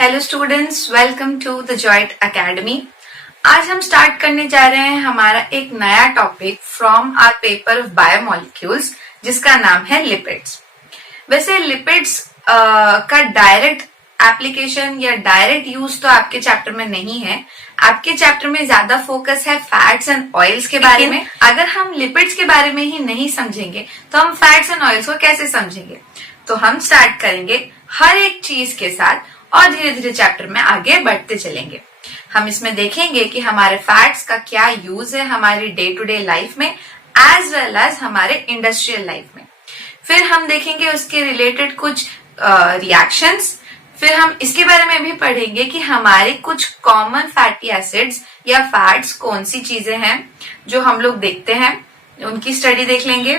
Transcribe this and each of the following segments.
Hello students, welcome to the joint academy. आज हम start करने जा रहे हैं हमारा एक नया topic from our paper of biomolecules जिसका नाम है लिपिड्स। वैसे लिपिड्स का डायरेक्ट एप्लीकेशन या डायरेक्ट यूज तो आपके चैप्टर में नहीं है। आपके चैप्टर में ज्यादा फोकस है फैट्स एंड ऑयल्स के बारे में। अगर हम लिपिड्स के बारे में ही नहीं समझेंगे तो हम फैट्स एंड ऑयल्स को कैसे समझेंगे। तो हम स्टार्ट करेंगे हर एक चीज के साथ और धीरे धीरे चैप्टर में आगे बढ़ते चलेंगे। हम इसमें देखेंगे कि हमारे फैट्स का क्या यूज है हमारी डे टू डे लाइफ में एज वेल एज हमारे इंडस्ट्रियल लाइफ में। फिर हम देखेंगे उसके रिलेटेड कुछ रिएक्शंस। फिर हम इसके बारे में भी पढ़ेंगे कि हमारे कुछ कॉमन फैटी एसिड्स या फैट्स कौन सी चीजें हैं जो हम लोग देखते हैं, उनकी स्टडी देख लेंगे।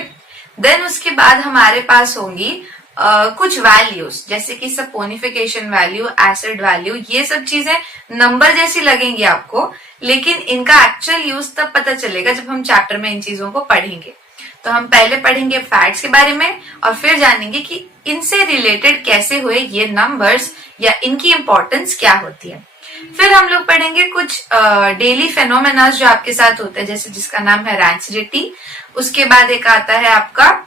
देन उसके बाद हमारे पास होंगी कुछ वैल्यूज जैसे कि सपोनिफिकेशन वैल्यू, एसिड वैल्यू। ये सब चीजें नंबर जैसी लगेंगी आपको, लेकिन इनका एक्चुअल यूज तब पता चलेगा जब हम चैप्टर में इन चीजों को पढ़ेंगे। तो हम पहले पढ़ेंगे फैट्स के बारे में और फिर जानेंगे कि इनसे रिलेटेड कैसे हुए ये नंबर्स या इनकी इंपॉर्टेंस क्या होती है। फिर हम लोग पढ़ेंगे कुछ डेली फेनोमेना जो आपके साथ होते हैं, जैसे जिसका नाम है रैंसिडिटी। उसके बाद एक आता है आपका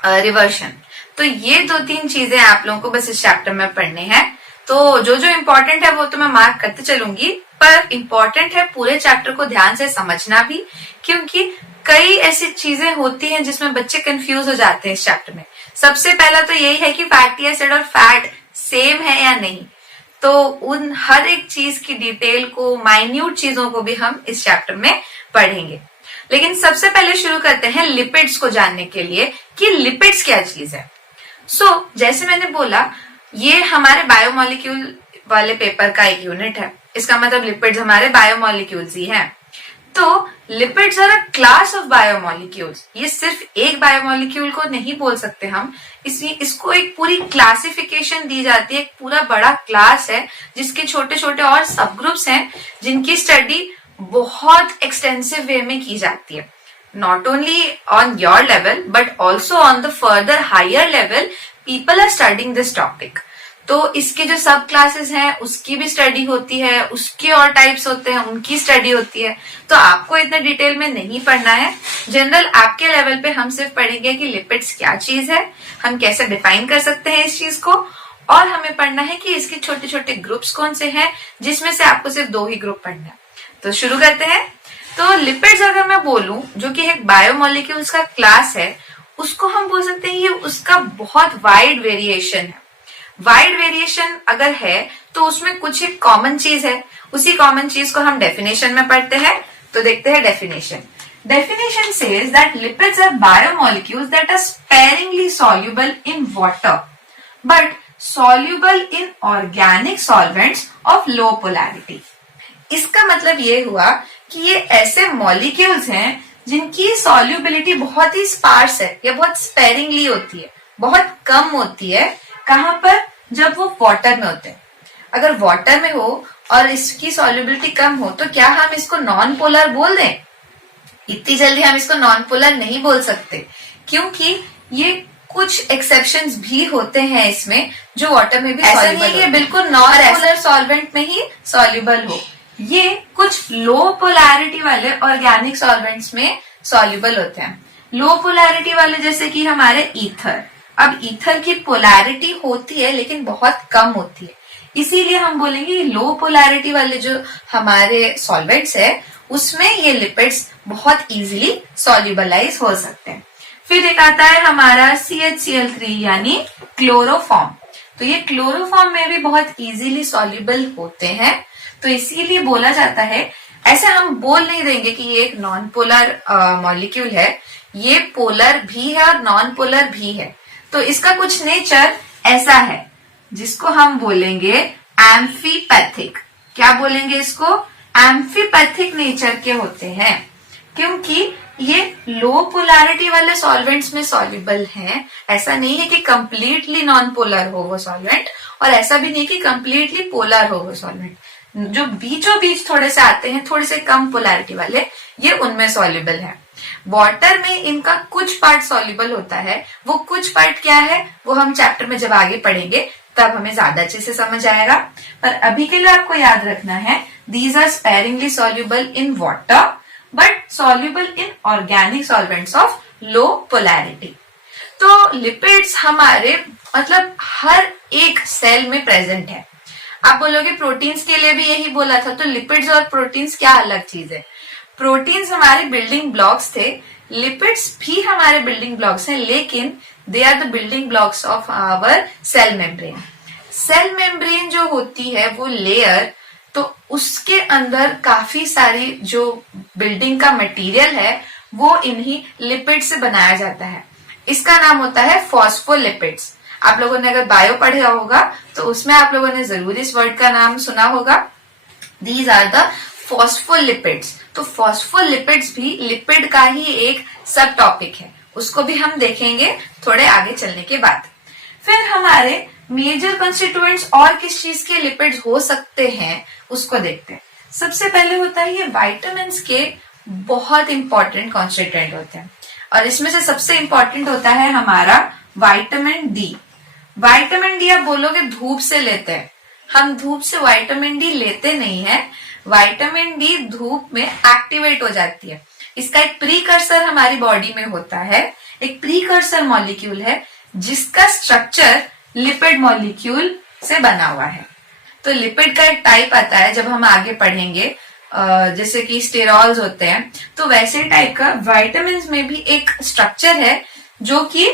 रिवर्शन। तो ये दो तीन चीजें आप लोगों को बस इस चैप्टर में पढ़ने हैं। तो जो जो इम्पोर्टेंट है वो तो मैं मार्क करते चलूंगी, पर इम्पोर्टेंट है पूरे चैप्टर को ध्यान से समझना भी, क्योंकि कई ऐसी चीजें होती हैं जिसमें बच्चे कंफ्यूज हो जाते हैं इस चैप्टर में। सबसे पहला तो यही है कि फैटी एसिड और फैट सेम है या नहीं। तो उन हर एक चीज की डिटेल को, माइन्यूट चीजों को भी हम इस चैप्टर में पढ़ेंगे। लेकिन सबसे पहले शुरू करते हैं लिपिड्स को जानने के लिए कि लिपिड्स क्या चीज है। जैसे मैंने बोला, ये हमारे बायोमोलिक्यूल वाले पेपर का एक यूनिट है। इसका मतलब लिपिड्स हमारे बायोमोलिक्यूल्स ही हैं। तो lipids are a class of biomolecules. ये सिर्फ एक बायोमोलिक्यूल को नहीं बोल सकते हम, इसको एक पूरी क्लासिफिकेशन दी जाती है। एक पूरा बड़ा क्लास है जिसके छोटे छोटे और सब ग्रुप्स हैं जिनकी स्टडी बहुत एक्सटेंसिव वे में की जाती है। Not only on your level but also on the further higher level people are studying this topic। तो इसके जो सब क्लासेस हैं उसकी भी स्टडी होती है, उसके और टाइप्स होते हैं उनकी स्टडी होती है। तो आपको इतना डिटेल में नहीं पढ़ना है। जनरल आपके लेवल पे हम सिर्फ पढ़ेंगे कि लिपिड्स क्या चीज है, हम कैसे डिफाइन कर सकते हैं इस चीज को, और हमें पढ़ना है कि इसके छोटे छोटे ग्रुप्स कौन से हैं, जिसमें से आपको सिर्फ 2 ही ग्रुप पढ़ना है। तो शुरू करते हैं। तो लिपिड्स अगर मैं बोलूं, जो कि एक बायोमोलिक्यूल्स का क्लास है, उसको हम बोल सकते हैं ये उसका बहुत वाइड वेरिएशन है। वाइड वेरिएशन अगर है तो उसमें कुछ एक कॉमन चीज है। उसी कॉमन चीज को हम डेफिनेशन में पढ़ते हैं। तो देखते हैं definition. Definition says that lipids are biomolecules that are sparingly soluble in water but soluble in organic solvents of low polarity। इसका मतलब ये हुआ कि ये ऐसे मॉलिक्यूल्स हैं जिनकी सॉल्युबिलिटी बहुत ही स्पार्स है या बहुत स्पेरिंगली होती है, बहुत कम होती है। कहां पर? जब वो वाटर में होते हैं। अगर वाटर में हो और इसकी सॉल्युबिलिटी कम हो तो क्या हम इसको नॉन पोलर बोल दें? इतनी जल्दी हम इसको नॉन पोलर नहीं बोल सकते, क्योंकि ये कुछ एक्सेप्शंस भी होते हैं इसमें जो वाटर में भी ऐसा नहीं है कि बिल्कुल नॉन पोलर सॉल्वेंट में ही सॉल्युबल हो। ये कुछ लो पोलैरिटी वाले ऑर्गेनिक सॉल्वेंट्स में सॉल्युबल होते हैं। लो पोलैरिटी वाले जैसे कि हमारे ईथर। अब ईथर की पोलैरिटी होती है लेकिन बहुत कम होती है, इसीलिए हम बोलेंगे लो पोलैरिटी वाले जो हमारे सॉल्वेंट्स है उसमें ये लिपिड्स बहुत इजीली सॉल्युबलाइज हो सकते हैं। फिर एक आता है हमारा CHCl3 यानी क्लोरोफॉर्म। तो ये क्लोरोफॉर्म में भी बहुत इजीली सॉल्युबल होते हैं। तो इसीलिए बोला जाता है, ऐसे हम बोल नहीं देंगे कि ये एक नॉन पोलर मॉलिक्यूल है। ये पोलर भी है और नॉन पोलर भी है। तो इसका कुछ नेचर ऐसा है जिसको हम बोलेंगे एम्फीपैथिक। क्या बोलेंगे इसको? एम्फीपैथिक नेचर के होते हैं, क्योंकि ये लो पोलैरिटी वाले सॉल्वेंट्स में सॉल्युबल हैं। ऐसा नहीं है कि कंप्लीटली नॉन पोलर हो वो सॉल्वेंट, और ऐसा भी नहीं कि कंप्लीटली पोलर हो वो सॉल्वेंट। जो बीचों बीच थोड़े से आते हैं, थोड़े से कम पोलैरिटी वाले, ये उनमें सॉल्युबल है। वाटर में इनका कुछ पार्ट सॉल्युबल होता है, वो कुछ पार्ट क्या है वो हम चैप्टर में जब आगे पढ़ेंगे तब हमें ज्यादा अच्छे से समझ आएगा। पर अभी के लिए आपको याद रखना है these are sparingly soluble in water but soluble in organic solvents of low polarity. तो लिपिड्स हमारे मतलब हर एक सेल में प्रेजेंट है। आप बोलोगे प्रोटीन्स के लिए भी यही बोला था, तो लिपिड्स और प्रोटीन्स क्या अलग चीज है? प्रोटीन्स हमारे बिल्डिंग ब्लॉक्स थे, लिपिड्स भी हमारे बिल्डिंग ब्लॉक्स हैं, लेकिन they are the building blocks of our cell membrane. Cell membrane जो होती है वो लेयर, तो उसके अंदर काफी सारी जो बिल्डिंग का मटेरियल है वो इन्हीं लिपिड से बनाया जाता है। इसका नाम होता है फॉस्फोलिपिड्स। आप लोगों ने अगर बायो पढ़ा होगा तो उसमें आप लोगों ने जरूर इस वर्ड का नाम सुना होगा। These are the phospholipids. तो फॉस्फोलिपिड्स भी लिपिड का ही एक सब टॉपिक है, उसको भी हम देखेंगे थोड़े आगे चलने के बाद। फिर हमारे मेजर कंस्टिट्यूएंट्स और किस चीज के लिपिड्स हो सकते हैं उसको देखते हैं। सबसे पहले होता है ये विटामिन के बहुत इंपॉर्टेंट कॉन्स्टिट्यूएंट होते हैं, और इसमें से सबसे इंपॉर्टेंट होता है हमारा विटामिन डी। विटामिन डी आप बोलोगे धूप से लेते हैं, हम धूप से विटामिन डी लेते नहीं है। विटामिन डी धूप में एक्टिवेट हो जाती है। इसका एक प्रीकर्सर हमारी बॉडी में होता है, एक प्रीकर्सर मॉलिक्यूल है जिसका स्ट्रक्चर लिपिड मॉलिक्यूल से बना हुआ है। तो लिपिड का एक टाइप आता है जब हम आगे पढ़ेंगे, जैसे कि स्टेरॉल्स होते हैं, तो वैसे टाइप का विटामिन में भी एक स्ट्रक्चर है जो कि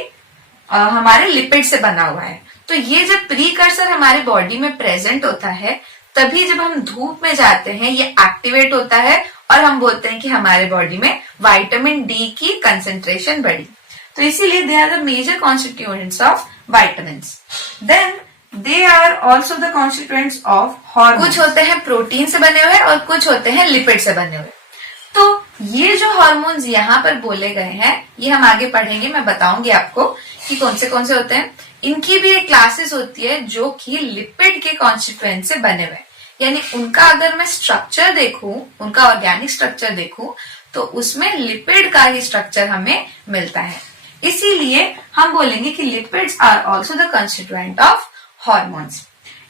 हमारे लिपिड से बना हुआ है। तो ये जब प्रीकर्सर हमारे बॉडी में प्रेजेंट होता है तभी जब हम धूप में जाते हैं ये एक्टिवेट होता है और हम बोलते हैं कि हमारे बॉडी में विटामिन डी की कंसेंट्रेशन बढ़ी। तो इसीलिए they are the major constituents of vitamins. Then they are also the constituents of hormone. कुछ होते हैं प्रोटीन से बने हुए और कुछ होते हैं लिपिड से बने हुए। तो ये जो हार्मोन्स यहाँ पर बोले गए हैं ये हम आगे पढ़ेंगे, मैं बताऊंगी आपको कि कौन से होते हैं। इनकी भी एक क्लासेस होती है जो कि लिपिड के कॉन्स्टिट्यूएंट से बने हुए, यानी उनका अगर मैं स्ट्रक्चर देखूं, उनका ऑर्गेनिक स्ट्रक्चर देखूं तो उसमें लिपिड का ही स्ट्रक्चर हमें मिलता है। इसीलिए हम बोलेंगे कि lipids are also the constituent of hormones.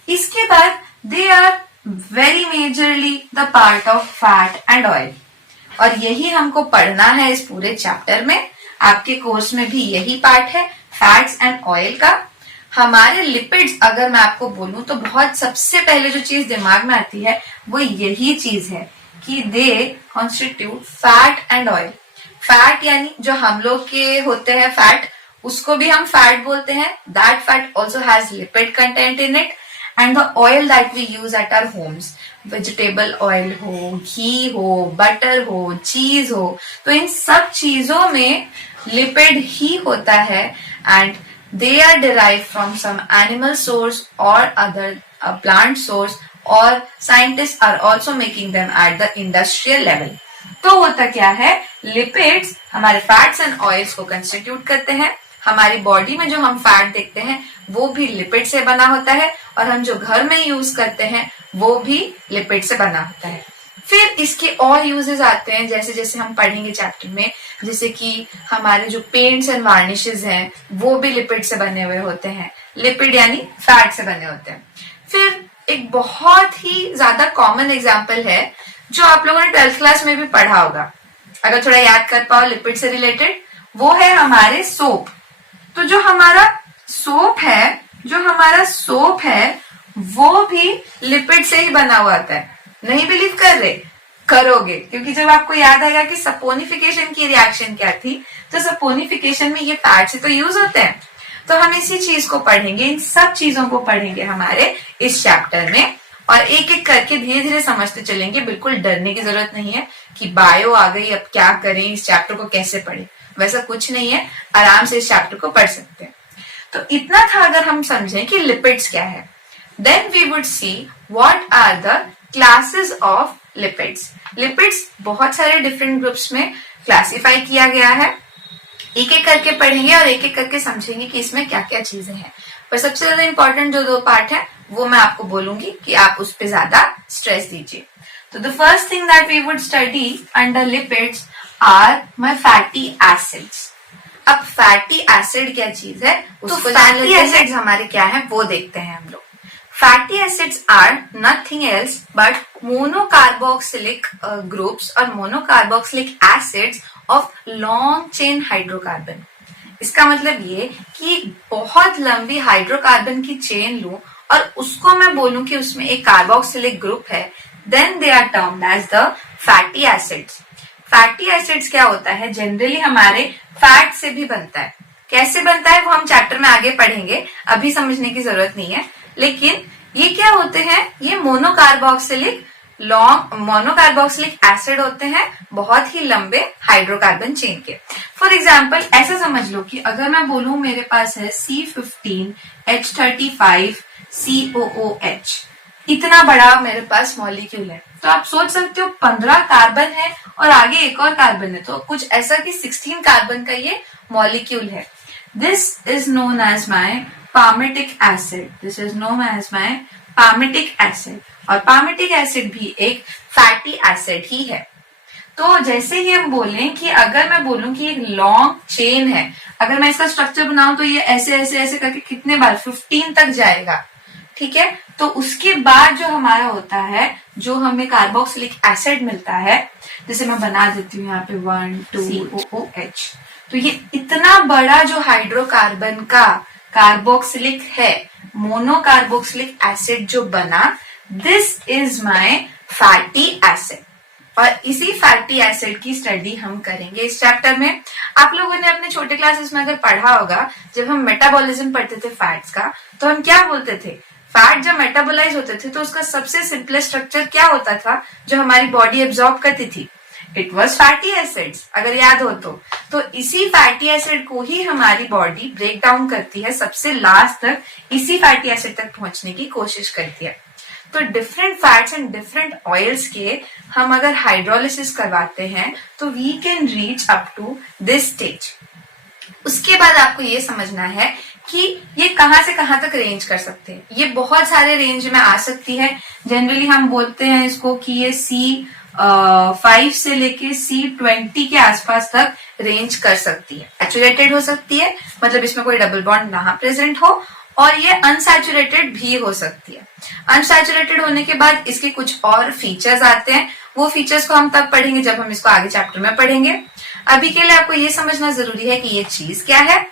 इसके बाद they are very majorly the part of fat and oil, और यही हमको पढ़ना है इस पूरे चैप्टर में। आपके कोर्स में भी यही पार्ट है फैट्स एंड ऑयल का। हमारे लिपिड्स अगर मैं आपको बोलूं तो बहुत सबसे पहले जो चीज दिमाग में आती है वो यही चीज है कि they constitute fat and oil. Fat यानी जो हम लोग के होते हैं फैट, उसको भी हम फैट बोलते हैं। That fat also has lipid content in it. And the oil that we use at our homes, vegetable oil हो, घी हो, बटर हो, चीज हो, तो इन सब चीजों में लिपिड ही होता है। And they are derived from some animal source or other plant source, और scientists are also making them at the industrial level। तो होता क्या है, लिपिड्स हमारे फैट्स एंड ऑयल्स को कंस्टिट्यूट करते हैं। हमारी बॉडी में जो हम फैट देखते हैं वो भी लिपिड से बना होता है, और हम जो घर में यूज करते हैं वो भी लिपिड से बना होता है। फिर इसके और यूजेस आते हैं, जैसे जैसे हम पढ़ेंगे चैप्टर में, जैसे कि हमारे जो पेंट्स एंड वार्निशेस हैं वो भी लिपिड से बने हुए होते हैं। लिपिड यानी फैट से बने होते हैं। फिर एक बहुत ही ज्यादा कॉमन एग्जाम्पल है जो आप लोगों ने 12th क्लास में भी पढ़ा होगा, अगर थोड़ा याद कर पाओ लिपिड से रिलेटेड, वो है हमारे सोप। तो जो हमारा सोप है वो भी लिपिड से ही बना हुआ आता है। नहीं बिलीव कर रहे? करोगे, क्योंकि जब आपको याद आएगा कि सपोनिफिकेशन की रिएक्शन क्या थी, तो सपोनिफिकेशन में ये फैट से तो यूज होते हैं। तो हम इसी चीज को पढ़ेंगे, इन सब चीजों को पढ़ेंगे हमारे इस चैप्टर में, और एक एक करके धीरे धीरे समझते चलेंगे। बिल्कुल डरने की जरूरत नहीं है कि बायो आ गई अब क्या करें, इस चैप्टर को कैसे पढ़ें, वैसा कुछ नहीं है, आराम से इस चैप्टर को पढ़ सकते हैं। तो इतना था अगर हम समझें कि लिपिड्स क्या है। Then we would see what are the classes of lipids. Lipids बहुत सारे डिफरेंट ग्रुप्स में क्लासिफाई किया गया है। एक एक करके पढ़ेंगे और एक एक करके समझेंगे कि इसमें क्या क्या चीजें हैं। पर सबसे ज्यादा इंपॉर्टेंट जो दो पार्ट है वो मैं आपको बोलूंगी कि आप उस पर ज्यादा स्ट्रेस दीजिए। तो the first thing that we would study under lipids are my fatty acids. अब फैटी एसिड क्या चीज है, तो फैटी एसिड्स हमारे क्या है वो देखते हैं हम लोग। Fatty acids are nothing else but monocarboxylic groups और monocarboxylic acids of long chain hydrocarbon. इसका मतलब ये कि बहुत लंबी हाइड्रोकार्बन की चेन लूं और उसको मैं बोलूं कि उसमें एक कार्बोक्सिलिक ग्रुप है, then they are termed as the fatty acids. Fatty acids क्या होता है, जनरली हमारे फैट से भी बनता है। कैसे बनता है वो हम चैप्टर में आगे पढ़ेंगे, अभी समझने की जरूरत नहीं है। लेकिन ये क्या होते हैं, ये मोनोकार्बोक्सिलिक एसिड होते हैं, बहुत ही लंबे हाइड्रोकार्बन चेन के। फॉर एग्जाम्पल ऐसा समझ लो कि अगर मैं बोलूं मेरे पास है C15H35COOH, इतना बड़ा मेरे पास मॉलिक्यूल है, तो आप सोच सकते हो 15 कार्बन है और आगे एक और कार्बन है, तो कुछ ऐसा कि 16 कार्बन का ये मॉलिक्यूल है। This is known as my palmitic acid. This is known as my palmitic acid. और पामेटिक एसिड भी एक फैटी एसिड ही है। तो जैसे ही हम बोलें कि अगर मैं बोलूं कि एक लॉन्ग चेन है, अगर मैं इसका स्ट्रक्चर बनाऊं तो ये ऐसे ऐसे ऐसे करके कितने बार 15 तक जाएगा, ठीक है। तो उसके बाद जो हमारा होता है, जो हमें कार्बोक्सिलिक एसिड मिलता है, जैसे मैं बना देती हूँ यहाँ पे 1 2 COOH, तो ये इतना बड़ा जो हाइड्रोकार्बन का कार्बोक्सिलिक है, मोनोकार्बोक्सिलिक एसिड जो बना, this is my fatty acid. और इसी फैटी एसिड की स्टडी हम करेंगे इस चैप्टर में। आप लोगों ने अपने छोटे क्लासेस में अगर पढ़ा होगा, जब हम मेटाबॉलिज्म पढ़ते थे फैट्स का, तो हम क्या बोलते थे, फैट जब मेटाबोलाइज होते थे तो उसका सबसे सिंपलेस्ट स्ट्रक्चर क्या होता था जो हमारी बॉडी एब्जॉर्ब करती थी, इट वॉज फैटी एसिड्स, अगर याद हो तो इसी फैटी एसिड को ही हमारी बॉडी ब्रेक डाउन करती है, सबसे लास्ट तक इसी फैटी एसिड तक पहुंचने की कोशिश करती है। तो different fats and different oils के हम अगर हाइड्रोलिसिस करवाते हैं तो we can reach up to this stage. उसके बाद आपको ये समझना है कि ये कहां से कहां तक रेंज कर सकते हैं। ये बहुत सारे रेंज में आ सकती है। जनरली हम बोलते हैं इसको कि ये C5 से लेके C20 के आसपास तक रेंज कर सकती है। सैचुरेटेड हो सकती है, मतलब इसमें कोई डबल बॉन्ड ना प्रेजेंट हो, और ये अनसैचुरेटेड भी हो सकती है। अनसैचुरेटेड होने के बाद इसके कुछ और फीचर्स आते हैं, वो फीचर्स को हम तब पढ़ेंगे जब हम इसको आगे चैप्टर में पढ़ेंगे। अभी के लिए आपको ये समझना जरूरी है कि ये चीज क्या है।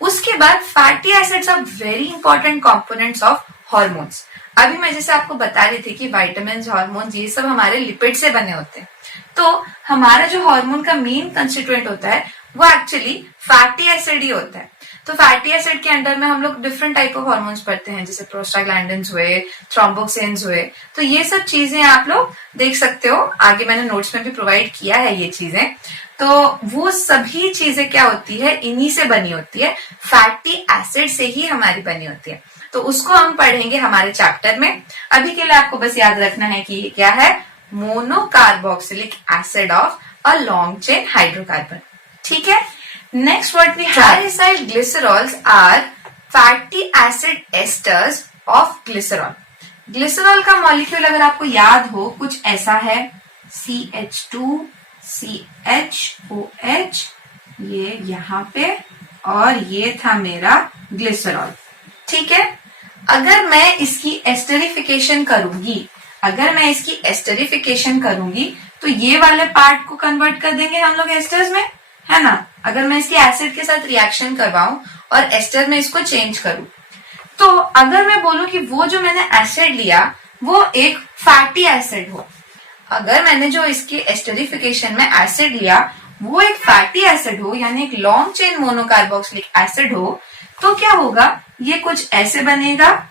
उसके बाद fatty acids are very important components of hormones. अभी मैं जैसे आपको बता रही थी कि विटामिन्स, हार्मोन्स, ये सब हमारे लिपिड से बने होते हैं। तो हमारा जो हार्मोन का मेन कंस्टिट्यूएंट होता है वो एक्चुअली फैटी एसिड ही होता है। तो फैटी एसिड के अंडर में हम लोग डिफरेंट टाइप ऑफ हार्मोन्स पढ़ते हैं, जैसे प्रोस्टाग्लैंडिन्स हुए, थ्रोम्बोक्सिन्स हुए। तो ये सब चीजें आप लोग देख सकते हो, आगे मैंने नोट्स में भी प्रोवाइड किया है ये चीजें। तो वो सभी चीजें क्या होती है, इन्हीं से बनी होती है, फैटी एसिड से ही हमारी बनी होती है। तो उसको हम पढ़ेंगे हमारे चैप्टर में। अभी के लिए आपको बस याद रखना है कि ये क्या है, monocarboxylic acid of a long chain hydrocarbon, ठीक है। Next what we have, triacyl glycerols are fatty acid esters of glycerol. Glycerol का मॉलिक्यूल अगर आपको याद हो कुछ ऐसा है, CH2CHOH, ये यहाँ पे, और ये था मेरा ग्लिसरॉल, ठीक है। अगर मैं इसकी एस्टरिफिकेशन करूंगी, तो ये वाले पार्ट को कन्वर्ट कर देंगे हम लोग एस्टर्स में, है ना। अगर मैं इसके एसिड के साथ रिएक्शन करवाऊं और एस्टर में इसको चेंज करूं, तो अगर मैं बोलूं कि वो जो मैंने एसिड लिया वो एक फैटी एसिड हो, अगर मैंने जो इसके एस्टरिफिकेशन में एसिड लिया वो एक फैटी एसिड हो, यानी एक लॉन्ग चेन मोनोकार्बोक्सिलिक एसिड हो, तो क्या होगा, ये कुछ ऐसे बनेगा।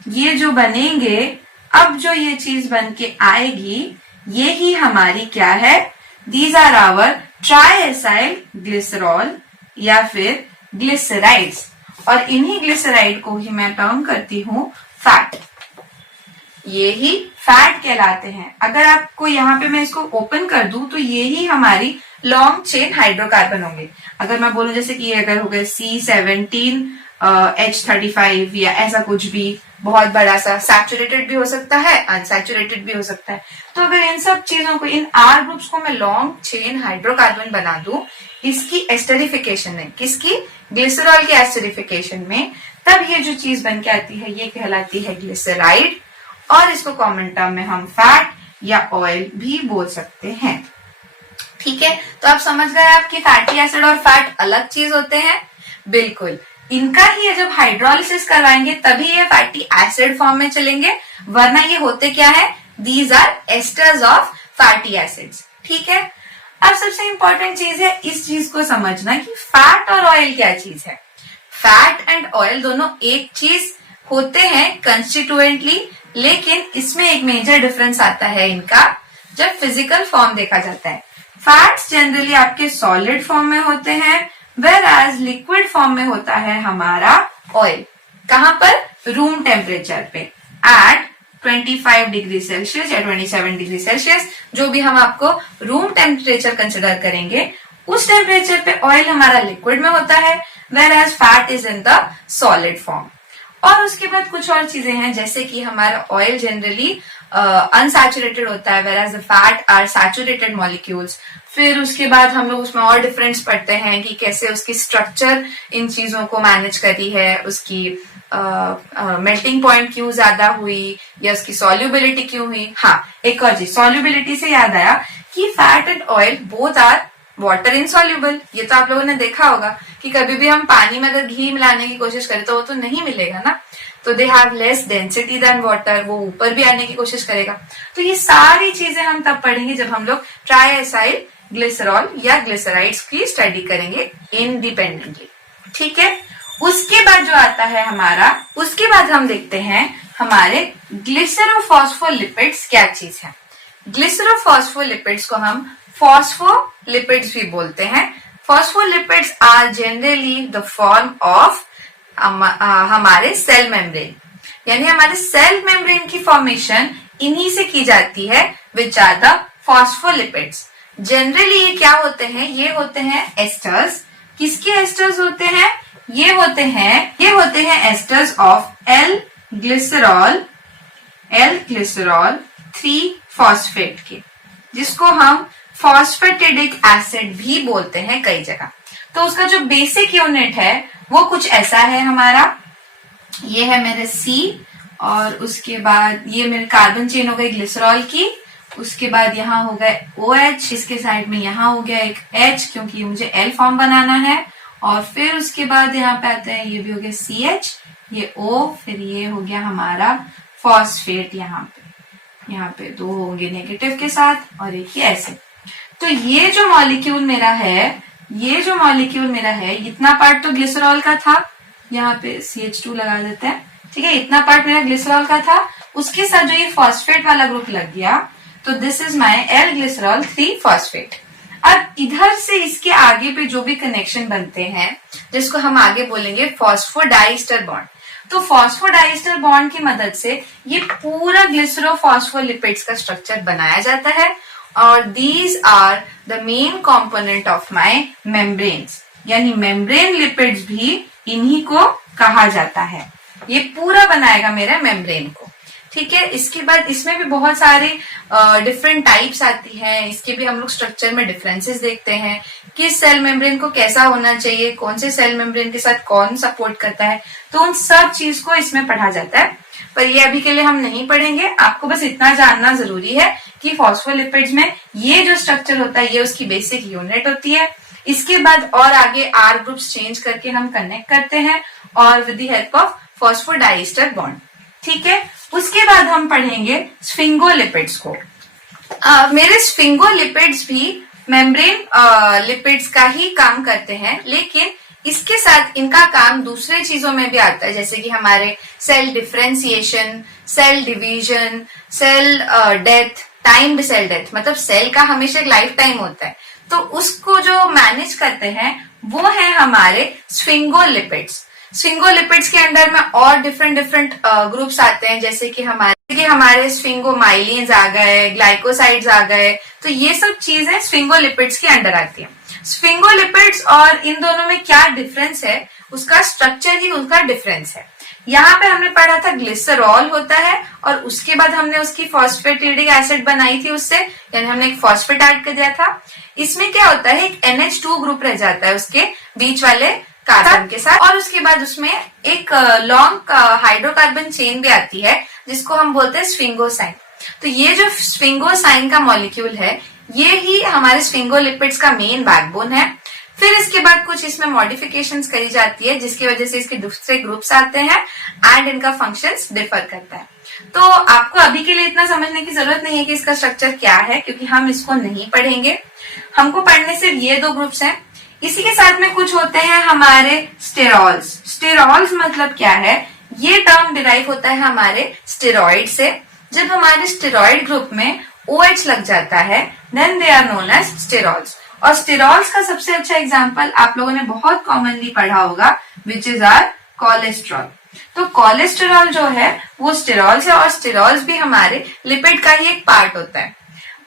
ये जो बनेंगे, अब जो ये चीज बन के आएगी, ये ही हमारी क्या है, दीज आर आवर ट्राइएसाइल ग्लिसरॉल या फिर ग्लिसराइड्स, और इन्हीं ग्लिसराइड को ही मैं टर्म करती हूँ फैट। ये ही फैट कहलाते हैं। अगर आपको यहाँ पे मैं इसको ओपन कर दूं तो ये ही हमारी लॉन्ग चेन हाइड्रोकार्बन होंगे। अगर मैं बोलूं जैसे कि ये अगर हो गए C17 H35 या ऐसा कुछ भी बहुत बड़ा सा, सैचुरेटेड भी हो सकता है, अनसैचुरेटेड भी हो सकता है। तो अगर इन सब चीजों को, इन R ग्रुप्स को मैं लॉन्ग चेन हाइड्रोकार्बन बना दूं इसकी एस्टरिफिकेशन में, किसकी, ग्लिसरॉल के एस्टरिफिकेशन में, तब ये जो चीज बन के आती है ये कहलाती है ग्लिसराइड, और इसको कॉमन टर्म में हम फैट या ऑयल भी बोल सकते हैं। ठीक है, तो आप समझ गए आपकी फैटी एसिड और फैट अलग चीज होते हैं। बिल्कुल, इनका ही जब हाइड्रोलिसिस करवाएंगे तभी ये फैटी एसिड फॉर्म में चलेंगे, वरना ये होते क्या है, these are esters of fatty acids. ठीक है, अब सबसे इंपॉर्टेंट चीज है इस चीज को समझना कि फैट और ऑयल क्या चीज है। फैट एंड ऑयल दोनों एक चीज होते हैं कंस्टिट्यूएंटली, लेकिन इसमें एक मेजर डिफरेंस आता है इनका जब फिजिकल फॉर्म देखा जाता है। फैट्स जनरली आपके सॉलिड फॉर्म में होते हैं, वेयर एज लिक्विड फॉर्म में होता है हमारा ऑयल। कहां पर, रूम टेम्परेचर पे, एट 25 डिग्री सेल्सियस या 27 डिग्री सेल्सियस, जो भी हम आपको रूम टेम्परेचर कंसिडर करेंगे, उस टेम्परेचर पे ऑयल हमारा लिक्विड में होता है, whereas fat is in the solid form. और उसके बाद कुछ और चीजें हैं, जैसे कि हमारा ऑयल जनरली अनसैचुरेटेड होता है, whereas the fat are saturated molecules. फिर उसके बाद हम लोग उसमें और डिफरेंस पढ़ते हैं कि कैसे उसकी स्ट्रक्चर इन चीजों को मैनेज करी है, उसकी मेल्टिंग पॉइंट क्यों ज्यादा हुई या उसकी सॉल्युबिलिटी क्यों हुई। हाँ, एक और चीज, सॉल्युबिलिटी से याद आया कि fat and oil both are water insoluble. ये तो आप लोगों ने देखा होगा कि कभी भी हम पानी में अगर घी मिलाने की कोशिश करें तो वो तो नहीं मिलेगा ना, तो they have less density than water, वो ऊपर भी आने की कोशिश करेगा। तो ये सारी चीजें हम तब पढ़ेंगे जब हम लोग ट्राइएसाइल ग्लिसरॉल या ग्लिसराइड्स की स्टडी करेंगे इंडिपेंडेंटली। ठीक है, उसके बाद जो आता है हमारा, उसके बाद हम देखते हैं हमारे ग्लिसरोफॉस्फोलिपिड्स क्या चीज है। ग्लिसरोफॉस्फोलिपिड्स को हम फॉस्फोलिपिड्स भी बोलते हैं। Phospholipids are generally the form of हमारे सेल मेम्ब्रेन, यानी हमारे सेल मेम्ब्रेन की फॉर्मेशन इन्हीं से की जाती है, which are the phospholipids. Generally ये क्या होते हैं, ये होते हैं एस्टर्स। किसके एस्टर्स होते हैं, ये होते हैं asters of L glycerol 3 phosphate के, जिसको हम फॉस्फेटिडिक एसिड भी बोलते हैं कई जगह। तो उसका जो बेसिक यूनिट है वो कुछ ऐसा है हमारा, ये है मेरे C, और उसके बाद ये मेरे कार्बन चेन हो गई ग्लिसरॉल की, उसके बाद यहाँ हो गए OH, इसके साइड में यहाँ हो गया एक H क्योंकि ये मुझे L फॉर्म बनाना है, और फिर उसके बाद यहाँ पे आते हैं, ये भी हो गया CH, ये O, फिर ये हो गया हमारा फॉस्फेट, यहाँ पे 2 होंगे नेगेटिव के साथ और एक ही ऐसे। तो ये जो मॉलिक्यूल मेरा है, इतना पार्ट तो ग्लिसरॉल का था, यहाँ पे CH2 लगा देते हैं। ठीक है, इतना पार्ट मेरा ग्लिसरॉल का था, उसके साथ जो ये फॉस्फेट वाला ग्रुप लग गया, तो this is my L glycerol 3 phosphate. अब इधर से इसके आगे पे जो भी कनेक्शन बनते हैं, जिसको हम आगे बोलेंगे फॉस्फोडाइस्टर बॉन्ड, तो फॉस्फोडाइस्टर बॉन्ड की मदद से ये पूरा ग्लिसरोफॉस्फोलिपिड्स का स्ट्रक्चर बनाया जाता है, और these are the main component of my membranes, यानी मेम्ब्रेन लिपिड्स भी इन्हीं को कहा जाता है। ये पूरा बनाएगा मेरा मेम्ब्रेन को। ठीक है, इसके बाद इसमें भी बहुत सारे डिफरेंट टाइप्स आती हैं, इसके भी हम लोग स्ट्रक्चर में डिफरेंसेस देखते हैं, किस सेल मेम्ब्रेन को कैसा होना चाहिए, कौन से सेल मेम्ब्रेन के साथ कौन सपोर्ट करता है, तो उन सब चीज को इसमें पढ़ा जाता है। पर ये अभी के लिए हम नहीं पढ़ेंगे, आपको बस इतना जानना जरूरी है कि फॉस्फोलिपिड्स में ये जो स्ट्रक्चर होता है ये उसकी बेसिक यूनिट होती है। इसके बाद और आगे R ग्रुप्स चेंज करके हम कनेक्ट करते हैं और with the help of phosphodiester bond. ठीक है, उसके बाद हम पढ़ेंगे स्फिंगोलिपिड्स को। मेरे स्फिंगोलिपिड्स भी मेम्ब्रेन लिपिड्स का ही काम करते हैं, लेकिन इसके साथ इनका काम दूसरे चीजों में भी आता है, जैसे कि हमारे cell differentiation, cell division, cell death, time cell death, मतलब सेल का हमेशा एक लाइफ टाइम होता है, तो उसको जो मैनेज करते हैं वो है हमारे स्फिंगोलिपिड्स। स्फिंगोलिपिड्स के अंडर में और डिफरेंट ग्रुप्स आते हैं, जैसे कि हमारे स्फिंगोमाइलिन्स आ गए, ग्लाइकोसाइड्स आ गए, तो ये सब चीजें स्फिंगोलिपिड्स के अंडर आती हैं। स्फिंगोलिपिड्स और इन दोनों में क्या डिफरेंस है उसका स्ट्रक्चर ही उनका डिफरेंस है। यहाँ पे हमने पढ़ा था ग्लिसरॉल होता है और उसके बाद हमने उसकी फॉस्फेटिडिक एसिड बनाई थी उससे, यानी हमने एक फॉस्फेट ऐड कर दिया था। इसमें क्या होता है, एक NH2 ग्रुप रह जाता है उसके बीच वाले कार्बन के साथ, और उसके बाद उसमें एक लॉन्ग हाइड्रोकार्बन चेन भी आती है जिसको हम बोलते हैं स्फिंगोसाइन। तो ये जो स्फिंगोसाइन का मॉलिक्यूल है ये ही हमारे स्फिंगोलिपिड्स का मेन बैकबोन है। फिर इसके बाद कुछ इसमें मॉडिफिकेशंस करी जाती है जिसकी वजह से इसके दूसरे ग्रुप्स आते हैं एंड इनका फंक्शंस डिफर करता है। तो आपको अभी के लिए इतना समझने की जरूरत नहीं है कि इसका स्ट्रक्चर क्या है, क्योंकि हम इसको नहीं पढ़ेंगे। हमको पढ़ने सिर्फ ये दो ग्रुप्स हैं। इसी के साथ में कुछ होते हैं हमारे स्टेरॉल्स। स्टेरॉल्स मतलब क्या है, ये टर्म डिराइव होता है हमारे स्टेरॉइड से। जब हमारे स्टेरॉइड ग्रुप में OH लग जाता है then they are known as sterols. और स्टेरॉल्स का सबसे अच्छा एग्जांपल आप लोगों ने बहुत कॉमनली पढ़ा होगा, विच इज आर कोलेस्ट्रॉल। तो कोलेस्ट्रॉल जो है वो स्टेरॉल्स है, और स्टेरॉल्स भी हमारे लिपिड का ही एक पार्ट होता है।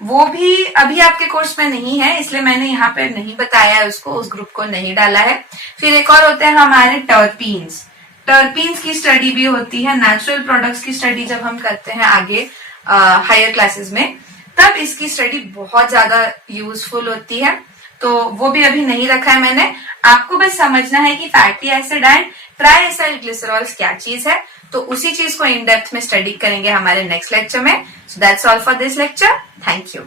वो भी अभी आपके कोर्स में नहीं है, इसलिए मैंने यहाँ पे नहीं बताया है उसको, उस ग्रुप को नहीं डाला है। फिर एक और होते हैं हमारे टर्पीन्स। टर्पीन्स की स्टडी भी होती है, नेचुरल प्रोडक्ट्स की स्टडी जब हम करते हैं आगे हायर क्लासेस में, तब इसकी स्टडी बहुत ज्यादा यूजफुल होती है। तो वो भी अभी नहीं रखा है मैंने। आपको बस समझना है कि फैटी एसिड एंड ट्राइएसाइल ग्लिसरॉल्स क्या चीज है, तो उसी चीज को इन डेप्थ में स्टडी करेंगे हमारे नेक्स्ट लेक्चर में। So that's all for this lecture. Thank you.